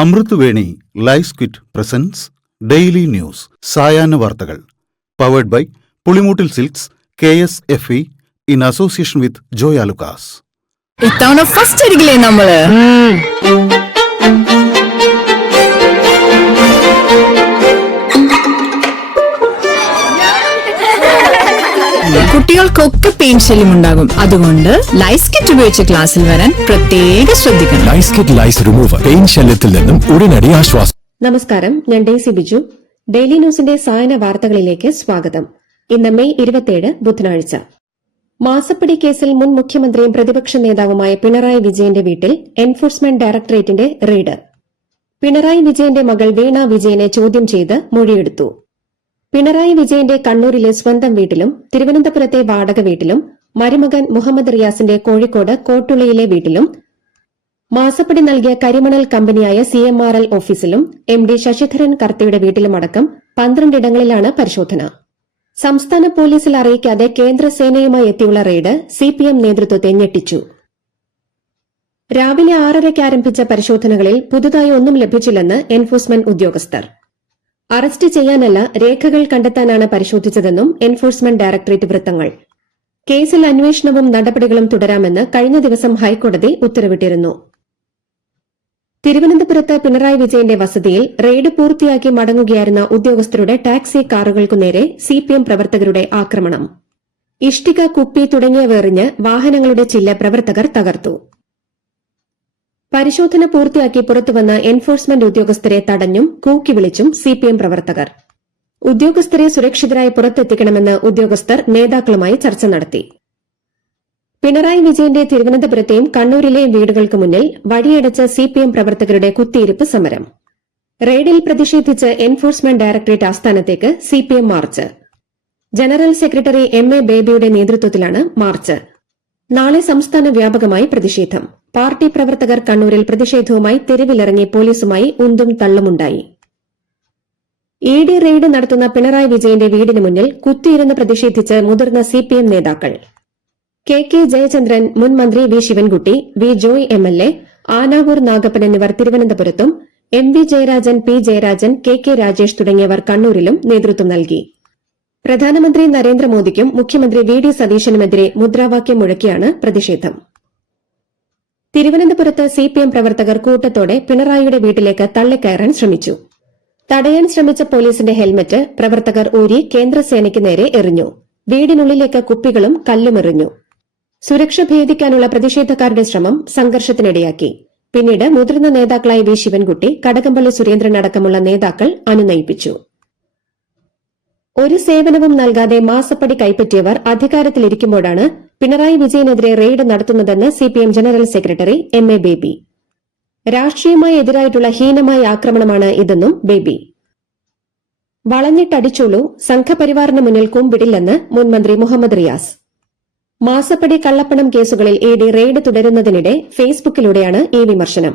അമൃത് Veni life quit presents daily news സായാഹ്ന വാർത്തകൾ powered by Pulimoottil silks KSFE in association with Joy Alukkas. ഇത്തവണ first അടിക്കില്ലേ നമ്മള്? കുട്ടികൾക്കൊക്കെ പെയിൻ ശല്യം ഉണ്ടാകും. അതുകൊണ്ട് ലൈസ് കിറ്റ് ഉപയോഗിച്ച് ക്ലാസ്സിൽ വരാൻ പ്രത്യേകം ശ്രദ്ധിക്കണം. ലൈസ് കിറ്റ് ലൈസ് റിമൂവർ പെയിൻ ശല്യത്തിൽ നിന്നും ഉടനടി ആശ്വാസം. നമസ്കാരം, ഞാൻ ഡേസി ബിജു. ഡെയിലി ന്യൂസിന്റെ സായന വാർത്തകളിലേക്ക് സ്വാഗതം. ഇന്ന് മെയ് 27 ബുധനാഴ്ച. മാസപ്പടി കേസിൽ മുൻ മുഖ്യമന്ത്രിയും പ്രതിപക്ഷ നേതാവുമായ പിണറായി വിജയന്റെ വീട്ടിൽ എൻഫോഴ്സ്മെന്റ് ഡയറക്ടറേറ്റിന്റെ റെയ്ഡ്. പിണറായി വിജയന്റെ മകൾ വീണ വിജയനെ ചോദ്യം ചെയ്ത് മൊഴിയെടുത്തു. പിണറായി വിജയന്റെ കണ്ണൂരിലെ സ്വന്തം വീട്ടിലും തിരുവനന്തപുരത്തെ വാടക വീട്ടിലും മരുമകൻ മുഹമ്മദ് റിയാസിന്റെ കോഴിക്കോട് കോട്ടുളിയിലെ വീട്ടിലും മാസപ്പടി നൽകിയ കരിമണൽ കമ്പനിയായ CMRL ഓഫീസിലും MD ശശിധരൻ കർത്തയുടെ വീട്ടിലുമടക്കം 12 ഇടങ്ങളിലാണ് പരിശോധന. സംസ്ഥാന പോലീസിൽ അറിയിക്കാതെ കേന്ദ്രസേനയുമായി എത്തിയുള്ള റെയ്ഡ് CPM നേതൃത്വത്തെ ഞെട്ടിച്ചു. രാവിലെ 6:30 ആരംഭിച്ച പരിശോധനകളിൽ പുതുതായി ഒന്നും ലഭിച്ചില്ലെന്ന് എൻഫോഴ്സ്മെന്റ് ഉദ്യോഗസ്ഥർ. അറസ്റ്റ് ചെയ്യാനല്ല, രേഖകൾ കണ്ടെത്താനാണ് പരിശോധിച്ചതെന്നും എൻഫോഴ്സ്മെന്റ് ഡയറക്ടറേറ്റ് വൃത്തങ്ങൾ. കേസിൽ അന്വേഷണവും നടപടികളും തുടരാമെന്ന് കഴിഞ്ഞ ദിവസം ഹൈക്കോടതി ഉത്തരവിട്ടിരുന്നു. തിരുവനന്തപുരത്ത് പിണറായി വിജയന്റെ വസതിയിൽ റെയ്ഡ് പൂർത്തിയാക്കി മടങ്ങുകയായിരുന്ന ഉദ്യോഗസ്ഥരുടെ ടാക്സി കാറുകൾക്കു നേരെ CPM പ്രവർത്തകരുടെ ആക്രമണം. ഇഷ്ടിക, കുപ്പി തുടങ്ങിയവ എറിഞ്ഞ് വാഹനങ്ങളുടെ ചില്ല പ്രവർത്തകർ തകർത്തു. പരിശോധന പൂർത്തിയാക്കി പുറത്തുവന്ന എൻഫോഴ്സ്മെന്റ് ഉദ്യോഗസ്ഥരെ തടഞ്ഞും കൂക്കി വിളിച്ചും CPM പ്രവർത്തകർ. ഉദ്യോഗസ്ഥരെ സുരക്ഷിതരായി പുറത്തെത്തിക്കണമെന്ന് ഉദ്യോഗസ്ഥർ നേതാക്കളുമായി ചർച്ച നടത്തി. പിണറായി വിജയന്റെ തിരുവനന്തപുരത്തെയും കണ്ണൂരിലെയും വീടുകൾക്ക് മുന്നിൽ വഴിയടച്ച CPM പ്രവർത്തകരുടെ കുത്തിയിരിപ്പ് സമരം. റെയ്ഡിൽ പ്രതിഷേധിച്ച് എൻഫോഴ്സ്മെന്റ് ഡയറക്ടറേറ്റ് ആസ്ഥാനത്തേക്ക് CPM march. General secretary MA ബേബിയുടെ നേതൃത്വത്തിലാണ് മാർച്ച്. നാളെ സംസ്ഥാന വ്യാപകമായി പ്രതിഷേധം. പാർട്ടി പ്രവർത്തകർ കണ്ണൂരിൽ പ്രതിഷേധവുമായി തെരുവിലിറങ്ങി പോലീസുമായി ഉന്തും തള്ളുമുണ്ടായി. ED റെയ്ഡ് നടത്തുന്ന പിണറായി വിജയന്റെ വീടിന് മുന്നിൽ കുത്തിയിരുന്ന് പ്രതിഷേധിച്ച് മുതിർന്ന CPM നേതാക്കൾ. KK ജയചന്ദ്രൻ, മുൻ മന്ത്രി V Sivankutty, V Joy MLA, Anavoor Nagappan എന്നിവർ തിരുവനന്തപുരത്തും MV Jayarajan, P Jayarajan, KK Rajesh തുടങ്ങിയവർ കണ്ണൂരിലും നേതൃത്വം നൽകി. പ്രധാനമന്ത്രി നരേന്ദ്രമോദിക്കും മുഖ്യമന്ത്രി VD സതീശനുമെതിരെ മുദ്രാവാക്യം മുഴക്കിയാണ് പ്രതിഷേധം. തിരുവനന്തപുരത്ത് CPM പ്രവർത്തകർ കൂട്ടത്തോടെ പിണറായിയുടെ വീട്ടിലേക്ക് തള്ളിക്കയറാൻ ശ്രമിച്ചു. തടയാൻ ശ്രമിച്ച പോലീസിന്റെ ഹെൽമറ്റ് പ്രവർത്തകർ ഊരി കേന്ദ്രസേനയ്ക്ക് നേരെ എറിഞ്ഞു. വീടിനുള്ളിലേക്ക് കുപ്പികളും കല്ലുമെറിഞ്ഞു. സുരക്ഷ ഭേദിക്കാനുള്ള പ്രതിഷേധക്കാരുടെ ശ്രമം സംഘർഷത്തിനിടയാക്കി. പിന്നീട് മുതിർന്ന നേതാക്കളായ V ശിവൻകുട്ടി, കടകംപള്ളി സുരേന്ദ്രൻ അടക്കമുള്ള നേതാക്കൾ അനുനയിപ്പിച്ചു. ഒരു സേവനവും നൽകാതെ മാസപ്പടി കൈപ്പറ്റിയവർ അധികാരത്തിലിരിക്കുമ്പോഴാണ് പിണറായി വിജയനെതിരെ റെയ്ഡ് നടത്തുന്നതെന്ന് CPM general secretary MA baby. രാഷ്ട്രീയമായി എതിരായിട്ടുള്ള ഹീനമായ ആക്രമണമാണ് ഇതെന്നും ബേബി. വളഞ്ഞിട്ടടിച്ചോളൂ, സംഘപരിവാറിന് മുന്നിൽ കുമ്പിടില്ലെന്ന് മുൻ മന്ത്രി മുഹമ്മദ് റിയാസ്. മാസപ്പടി കള്ളപ്പണം കേസുകളിൽ ED റെയ്ഡ് തുടരുന്നതിനിടെ ഫേസ്ബുക്കിലൂടെയാണ് ഈ വിമർശനം.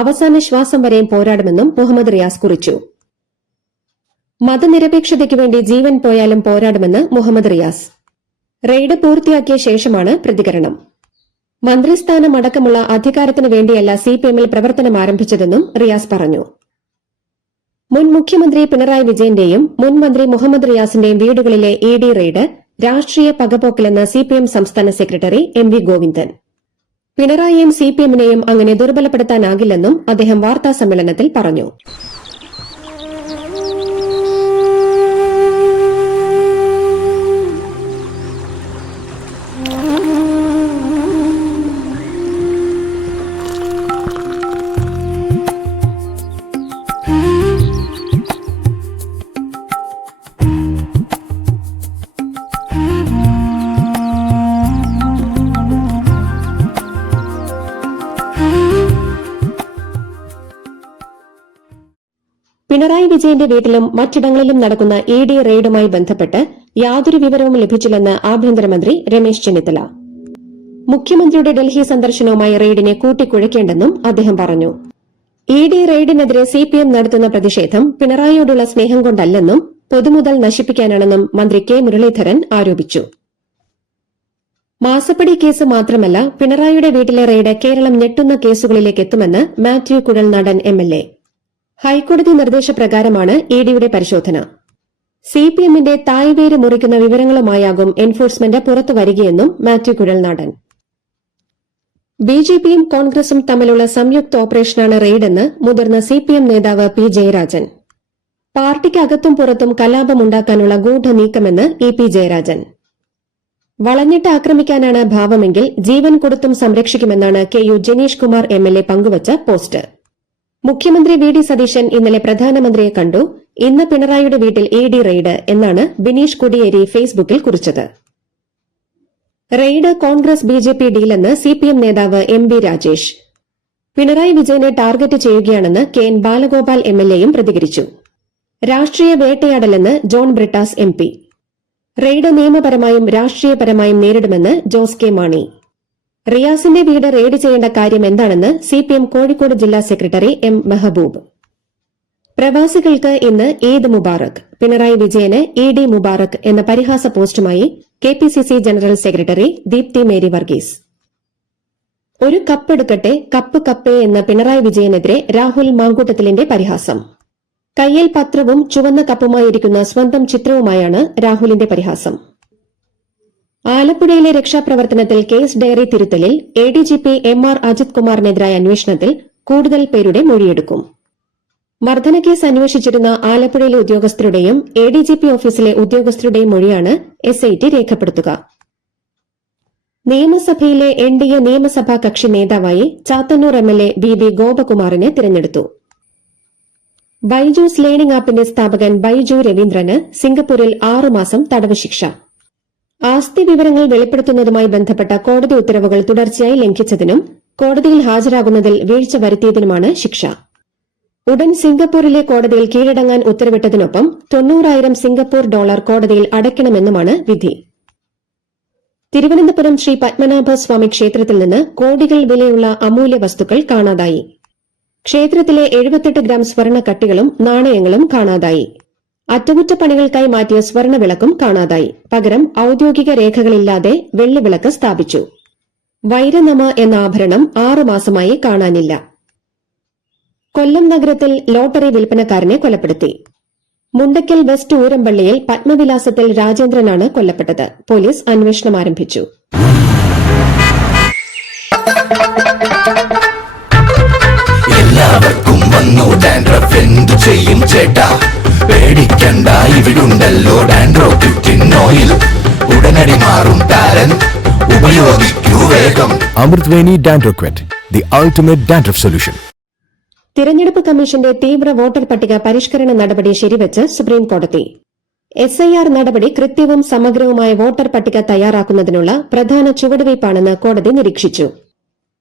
അവസാന ശ്വാസം വരെയും പോരാടുമെന്നും മുഹമ്മദ് റിയാസ് കുറിച്ചു. മതനിരപേക്ഷതയ്ക്ക് വേണ്ടി ജീവൻ പോയാലും പോരാടുമെന്ന് മുഹമ്മദ് റിയാസ്. റെയ്ഡ് പൂർത്തിയാക്കിയ ശേഷമാണ് പ്രതികരണം. മന്ത്രിസ്ഥാനം അടക്കമുള്ള അധികാരത്തിനു വേണ്ടിയല്ല CPMൽ പ്രവർത്തനം ആരംഭിച്ചതെന്നും റിയാസ് പറഞ്ഞു. മുൻ മുഖ്യമന്ത്രി പിണറായി വിജയന്റെയും മുൻ മന്ത്രി മുഹമ്മദ് റിയാസിന്റെയും വീടുകളിലെ ED റെയ്ഡ് രാഷ്ട്രീയ പകപോക്കലെന്ന് CPM സംസ്ഥാന സെക്രട്ടറി MV ഗോവിന്ദൻ. പിണറായിയെയും CPMനെയും അങ്ങനെ ദുർബലപ്പെടുത്താനാകില്ലെന്നും അദ്ദേഹം വാർത്താസമ്മേളനത്തിൽ പറഞ്ഞു. പിണറായി വിജയന്റെ വീട്ടിലും മറ്റിടങ്ങളിലും നടക്കുന്ന ED റെയ്ഡുമായി ബന്ധപ്പെട്ട് യാതൊരു വിവരവും ലഭിച്ചില്ലെന്ന് ആഭ്യന്തരമന്ത്രി രമേശ് ചെന്നിത്തല. മുഖ്യമന്ത്രിയുടെ ഡൽഹി സന്ദർശനവുമായി റെയ്ഡിനെ കൂട്ടിക്കുഴയ്ക്കേണ്ടെന്നും അദ്ദേഹം പറഞ്ഞു. ED റെയ്ഡിനെതിരെ CPM നടത്തുന്ന പ്രതിഷേധം പിണറായിയോടുള്ള സ്നേഹം കൊണ്ടല്ലെന്നും പൊതുമുതൽ നശിപ്പിക്കാനാണെന്നും മന്ത്രി K മുരളീധരൻ ആരോപിച്ചു. മാസപ്പടി കേസ് മാത്രമല്ല, പിണറായിയുടെ വീട്ടിലെ റെയ്ഡ് കേരളം ഞെട്ടുന്ന കേസുകളിലേക്ക് എത്തുമെന്ന് മാത്യു കുഴൽനാടൻ MLA. ഹൈക്കോടതി നിർദ്ദേശപ്രകാരമാണ് ഇഡിയുടെ പരിശോധന. സിപിഎമ്മിന്റെ തായ്വേര് മുറിക്കുന്ന വിവരങ്ങളുമായാകും എൻഫോഴ്സ്മെന്റ് പുറത്തുവരികയെന്നും മാത്യു കുഴൽനാടൻ. ബിജെപിയും കോൺഗ്രസും തമ്മിലുള്ള സംയുക്ത ഓപ്പറേഷനാണ് റെയ്ഡെന്ന് മുതിർന്ന സിപിഎം നേതാവ് പി ജയരാജൻ. പാർട്ടിക്കകത്തും പുറത്തും കലാപമുണ്ടാക്കാനുള്ള ഗൂഢനീക്കമെന്ന് പി ജയരാജൻ. വളഞ്ഞിട്ട് ആക്രമിക്കാനാണ് ഭാവമെങ്കിൽ ജീവൻ കൊടുത്തും സംരക്ഷിക്കുമെന്നാണ് കെ.യു. ജനീഷ് കുമാർ എംഎൽഎ പങ്കുവച്ച പോസ്റ്റ്. മുഖ്യമന്ത്രി വി.ഡി. സതീശൻ ഇന്നലെ പ്രധാനമന്ത്രിയെ കണ്ടു. ഇന്ന് പിണറായിയുടെ വീട്ടിൽ ഇഡി റെയ്ഡ് എന്നാണ് ബിനീഷ് കൊടിയേരി ഫേസ്ബുക്കിൽ കുറിച്ചത്. റെയ്ഡ് കോൺഗ്രസ് ബിജെപി ഡീലെന്ന് സിപിഎം നേതാവ് എം.ബി. രാജേഷ്. പിണറായി വിജയനെ ടാർഗറ്റ് ചെയ്യുകയാണെന്ന് കെ.എൻ. ബാലഗോപാൽ എംഎൽഎയും പ്രതികരിച്ചു. രാഷ്ട്രീയ വേട്ടയാടലെന്ന് ജോൺ ബ്രിട്ടാസ് എംപി. റെയ്ഡ് നിയമപരമായും രാഷ്ട്രീയപരമായും നേരിടുമെന്ന് ജോസ് കെ മാണി. റിയാസിന്റെ വീട് റെയ്ഡ് ചെയ്യേണ്ട കാര്യം എന്താണെന്ന് സിപിഎം കോഴിക്കോട് ജില്ലാ സെക്രട്ടറി എം മെഹബൂബ്. പ്രവാസികൾക്ക് ഇന്ന് ഈദ് മുബാറക്, പിണറായി വിജയന് ഇഡി മുബാറക് എന്ന പരിഹാസ പോസ്റ്റുമായി KPCC general secretary Deepthi Mary Varghese. ഒരു കപ്പെടുക്കട്ടെ കപ്പ് കപ്പേ എന്ന പിണറായി വിജയനെതിരെ രാഹുൽ മാങ്കൂട്ടത്തിലിന്റെ പരിഹാസം. കയ്യിൽ പത്രവും ചുവന്ന കപ്പുമായിരിക്കുന്ന സ്വന്തം ചിത്രവുമായാണ് രാഹുലിന്റെ പരിഹാസം. ആലപ്പുഴയിലെ രക്ഷാപ്രവർത്തനത്തിൽ കേസ് ഡയറി തിരുത്തലിൽ എഡിജിപി എം.ആർ. അജിത് കുമാറിനെതിരായ അന്വേഷണത്തിൽ കൂടുതൽ പേരുടെ മൊഴിയെടുക്കും. മർദ്ദനക്കേസ് അന്വേഷിച്ചിരുന്ന ആലപ്പുഴയിലെ ഉദ്യോഗസ്ഥരുടെയും എഡിജിപി ഓഫീസിലെ ഉദ്യോഗസ്ഥരുടെയും മൊഴിയാണ് എസ്ഐടി രേഖപ്പെടുത്തുക. നിയമസഭയിലെ എൻഡിഎ നിയമസഭാ കക്ഷി നേതാവായി ചാത്തന്നൂർ എംഎൽഎ ബി ഗോപകുമാറിനെ തിരഞ്ഞെടുത്തു. ബൈജൂസ് ലേണിംഗ് ആപ്പിന്റെ സ്ഥാപകൻ ബൈജു രവീന്ദ്രന് സിംഗപ്പൂരിൽ 6 മാസം തടവ് ശിക്ഷ. ആസ്തി വിവരങ്ങൾ വെളിപ്പെടുത്തുന്നതുമായി ബന്ധപ്പെട്ട കോടതി ഉത്തരവുകൾ തുടർച്ചയായി ലംഘിച്ചതിനും കോടതിയിൽ ഹാജരാകുന്നതിൽ വീഴ്ച വരുത്തിയതിനുമാണ് ശിക്ഷ. ഉടൻ സിംഗപ്പൂരിലെ കോടതിയിൽ കീഴടങ്ങാൻ ഉത്തരവിട്ടതിനൊപ്പം 90,000 സിംഗപ്പൂർ ഡോളർ കോടതിയിൽ അടയ്ക്കണമെന്നുമാണ് വിധി. തിരുവനന്തപുരം ശ്രീ പത്മനാഭസ്വാമി ക്ഷേത്രത്തിൽ നിന്ന് കോടികൾ വിലയുള്ള അമൂല്യ വസ്തുക്കൾ കാണാതായി. ക്ഷേത്രത്തിലെ 78 ഗ്രാം സ്വർണ്ണ കട്ടികളും നാണയങ്ങളും കാണാതായി. അറ്റകുറ്റപ്പണികൾക്കായി മാറ്റിയ സ്വർണ്ണവിളക്കും കാണാതായി. പകരം ഔദ്യോഗിക രേഖകളില്ലാതെ വെള്ളിവിളക്ക് സ്ഥാപിച്ചു. വൈരനമ എന്ന ആഭരണം 6 മാസമായി കാണാനില്ല. കൊല്ലം നഗരത്തിൽ ലോട്ടറി വിൽപ്പനക്കാരനെ കൊലപ്പെടുത്തി. മുണ്ടക്കൽ വെസ്റ്റ് ഊരമ്പള്ളിയിൽ പത്മവിലാസത്തിൽ രാജേന്ദ്രനാണ് കൊല്ലപ്പെട്ടത്. പോലീസ് അന്വേഷണം ആരംഭിച്ചു. എല്ലാവർക്കും വന്നു ഡാൻഡ്രഫ് എന്തു ചെയ്യും ചേട്ടാ, പേടിക്കണ്ട ഇവിടുണ്ടല്ലോ ഡാൻഡ്രോക്കിറ്റിൻ ഓയിൽ, ഉടനടി മാറും താരൻ, ഉപയോഗിക്കൂ വേഗം. Amritveni ഡാൻഡ്രോക്വെറ്റ്, the ultimate dandruff solution. തിരഞ്ഞെടുപ്പ് കമ്മീഷന്റെ തീവ്ര വോട്ടർ പട്ടിക പരിഷ്കരണ നടപടി ശരിവച്ച് സുപ്രീംകോടതി. എസ്ഐആർ നടപടി കൃത്യവും സമഗ്രവുമായ വോട്ടർ പട്ടിക തയ്യാറാക്കുന്നതിനുള്ള പ്രധാന ചുവടുവയ്പ്പാണെന്ന് കോടതി നിരീക്ഷിച്ചു.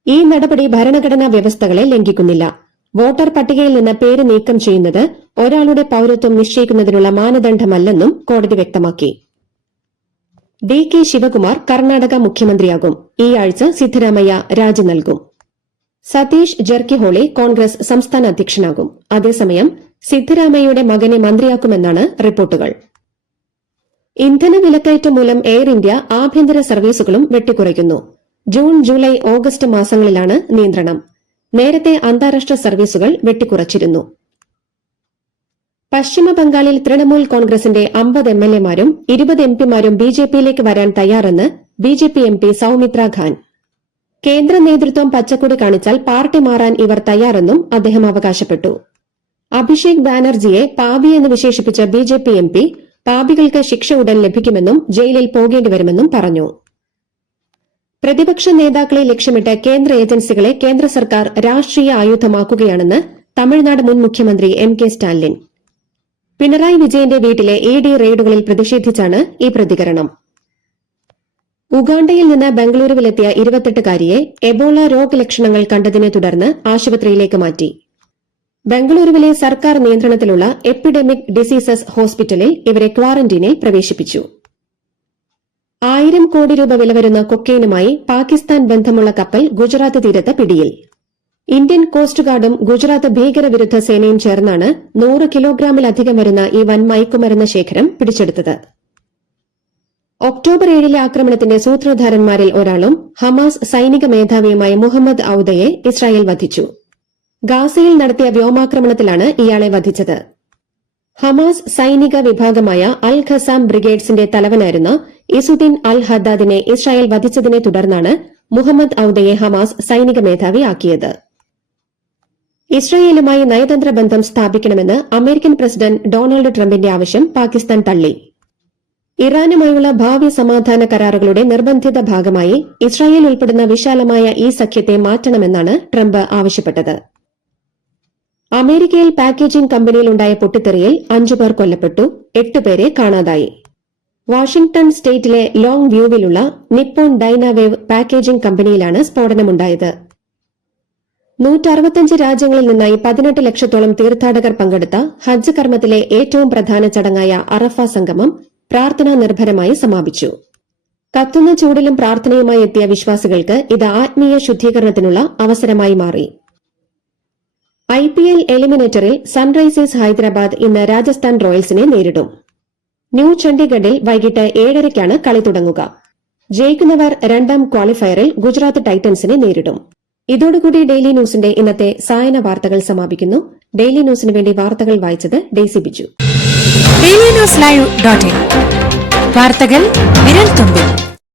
ഈ നടപടി ഭരണഘടനാ വ്യവസ്ഥകളെ ലംഘിക്കുന്നില്ല. വോട്ടർ പട്ടികയിൽ നിന്ന് പേര് നീക്കം ചെയ്യുന്നത് ഒരാളുടെ പൌരത്വം നിശ്ചയിക്കുന്നതിനുള്ള മാനദണ്ഡമല്ലെന്നും കോടതി വ്യക്തമാക്കി. ഡി.കെ. ശിവകുമാർ കർണാടക മുഖ്യമന്ത്രിയാകും. ഈ ആഴ്ച സിദ്ധരാമയ്യ രാജി നൽകും. സതീഷ് ജർക്കിഹോളി കോൺഗ്രസ് സംസ്ഥാന അധ്യക്ഷനാകും. അതേസമയം സിദ്ധരാമയ്യയുടെ മകനെ മന്ത്രിയാക്കുമെന്നാണ് റിപ്പോർട്ടുകൾ. ഇന്ധന വിലക്കയറ്റം മൂലം എയർ ഇന്ത്യ ആഭ്യന്തര സർവീസുകളും വെട്ടിക്കുറയ്ക്കുന്നു. ജൂൺ, ജൂലൈ, ഓഗസ്റ്റ് മാസങ്ങളിലാണ് നിയന്ത്രണം. നേരത്തെ അന്താരാഷ്ട്ര സർവീസുകൾ വെട്ടിക്കുറച്ചിരുന്നു. പശ്ചിമബംഗാളിൽ തൃണമൂൽ കോൺഗ്രസിന്റെ 50 എംഎൽഎമാരും 20 എംപിമാരും ബിജെപിയിലേക്ക് വരാൻ തയ്യാറെന്ന് ബിജെപി എംപി സൌമിത്ര ഖാൻ. കേന്ദ്ര നേതൃത്വം പച്ചക്കൊടി കാണിച്ചാൽ പാർട്ടി മാറാൻ ഇവർ തയ്യാറെന്നും അദ്ദേഹം അവകാശപ്പെട്ടു. അഭിഷേക് ബാനർജിയെ പാപിയെന്ന് വിശേഷിപ്പിച്ച ബിജെപി എംപി പാപികൾക്ക് ശിക്ഷ ഉടൻ ലഭിക്കുമെന്നും ജയിലിൽ പോകേണ്ടിവരുമെന്നും പറഞ്ഞു. പ്രതിപക്ഷ നേതാക്കളെ ലക്ഷ്യമിട്ട് കേന്ദ്ര ഏജൻസികളെ കേന്ദ്ര സർക്കാർ രാഷ്ട്രീയ ആയുധമാക്കുകയാണെന്ന് തമിഴ്നാട് മുൻ മുഖ്യമന്ത്രി എം.കെ. സ്റ്റാലിൻ. പിണറായി വിജയന്റെ വീട്ടിലെ ഇഡി റെയ്ഡുകളിൽ പ്രതിഷേധിച്ചാണ് ഈ പ്രതികരണം. ഉഗാണ്ടയിൽ നിന്ന് ബംഗളൂരുവിലെത്തിയ 28-കാരിയെ എബോള രോഗലക്ഷണങ്ങൾ കണ്ടതിനെ തുടർന്ന് ആശുപത്രിയിലേക്ക് മാറ്റി. ബംഗളൂരുവിലെ സർക്കാർ നിയന്ത്രണത്തിലുള്ള എപ്പിഡെമിക് ഡിസീസസ് ഹോസ്പിറ്റലിൽ ഇവരെ ക്വാറന്റീനിൽ പ്രവേശിപ്പിച്ചു. 1000 കോടി രൂപ വില വരുന്ന കൊക്കെയിനുമായി പാകിസ്ഥാൻ ബന്ധമുള്ള കപ്പൽ ഗുജറാത്ത് തീരത്ത് പിടിയിൽ. ഇന്ത്യൻ കോസ്റ്റ് ഗാർഡും ഗുജറാത്ത് ഭീകരവിരുദ്ധ സേനയും ചേർന്നാണ് 100 കിലോഗ്രാമിലധികം വരുന്ന ഈ വൻ മയക്കുമരുന്ന് ശേഖരം പിടിച്ചെടുത്തത്. ഒക്ടോബർ 7-ലെ ആക്രമണത്തിന്റെ സൂത്രധാരന്മാരിൽ ഒരാളും ഹമാസ് സൈനിക മേധാവിയുമായ മുഹമ്മദ് ഔദയെ ഇസ്രായേൽ വധിച്ചു. ഗാസയിൽ നടത്തിയ വ്യോമാക്രമണത്തിലാണ് ഇയാളെ വധിച്ചത്. ഹമാസ് സൈനിക വിഭാഗമായ അൽ ഖസാം ബ്രിഗേഡ്സിന്റെ തലവനായിരുന്ന ഇസുദ്ദീൻ അൽ ഹദ്ദാദിനെ ഇസ്രായേൽ വധിച്ചതിനെ തുടർന്നാണ് മുഹമ്മദ് ഔദയെ ഹമാസ് സൈനിക മേധാവിയാക്കിയത്. ഇസ്രായേലുമായി നയതന്ത്ര ബന്ധം സ്ഥാപിക്കണമെന്ന് അമേരിക്കൻ പ്രസിഡന്റ് ഡൊണാൾഡ് ട്രംപിന്റെ ആവശ്യം പാകിസ്ഥാൻ തള്ളി. ഇറാനുമായുള്ള ഭാവി സമാധാന കരാറുകളുടെ നിർബന്ധിത ഭാഗമായി ഇസ്രായേൽ ഉൾപ്പെടുന്ന വിശാലമായ ഈ സഖ്യത്തെ മാറ്റണമെന്നാണ് ട്രംപ് ആവശ്യപ്പെട്ടത്. അമേരിക്കയിൽ പാക്കേജിംഗ് കമ്പനിയിലുണ്ടായ പൊട്ടിത്തെറിയിൽ 5 പേർ കൊല്ലപ്പെട്ടു, 8 പേരെ കാണാതായി. വാഷിംഗ്ടൺ സ്റ്റേറ്റിലെ ലോങ് വ്യൂവിലുള്ള നിപ്പോൺ ഡൈനാവേവ് പാക്കേജിംഗ് കമ്പനിയിലാണ് സ്ഫോടനമുണ്ടായത്. 165 രാജ്യങ്ങളിൽ നിന്നായി 18 ലക്ഷത്തോളം തീർത്ഥാടകർ പങ്കെടുത്ത ഹജ്ജ് കർമ്മത്തിലെ ഏറ്റവും പ്രധാന ചടങ്ങായ അറഫ സംഗമം പ്രാർത്ഥനാ നിർഭരമായി സമാപിച്ചു. കത്തുന്ന ചൂടിലും പ്രാർത്ഥനയുമായി എത്തിയ വിശ്വാസികൾക്ക് ഇത് ആത്മീയ ശുദ്ധീകരണത്തിനുള്ള അവസരമായി മാറി. IPL എലിമിനേറ്ററിൽ സൺറൈസേഴ്സ് ഹൈദരാബാദ് ഇന്ന് രാജസ്ഥാൻ റോയൽസിനെ നേരിടും. ന്യൂ ചണ്ഡീഗഡിൽ വൈകിട്ട് 7:30-ക്കാണ് കളി തുടങ്ങുക. ജയിക്കുന്നവർ രണ്ടാം ക്വാളിഫയറിൽ ഗുജറാത്ത് ടൈറ്റൻസിനെ നേരിടും. ഇതോടുകൂടി ഡെയിലി ന്യൂസിന്റെ ഇന്നത്തെ സായന വാർത്തകൾ സമാപിക്കുന്നു. ഡെയിലി ന്യൂസിന് വേണ്ടി വാർത്തകൾ വായിച്ചത് Daisy Biju. Daily news live .in വാർത്തകൾ വിരൽ തുമ്പിൽ.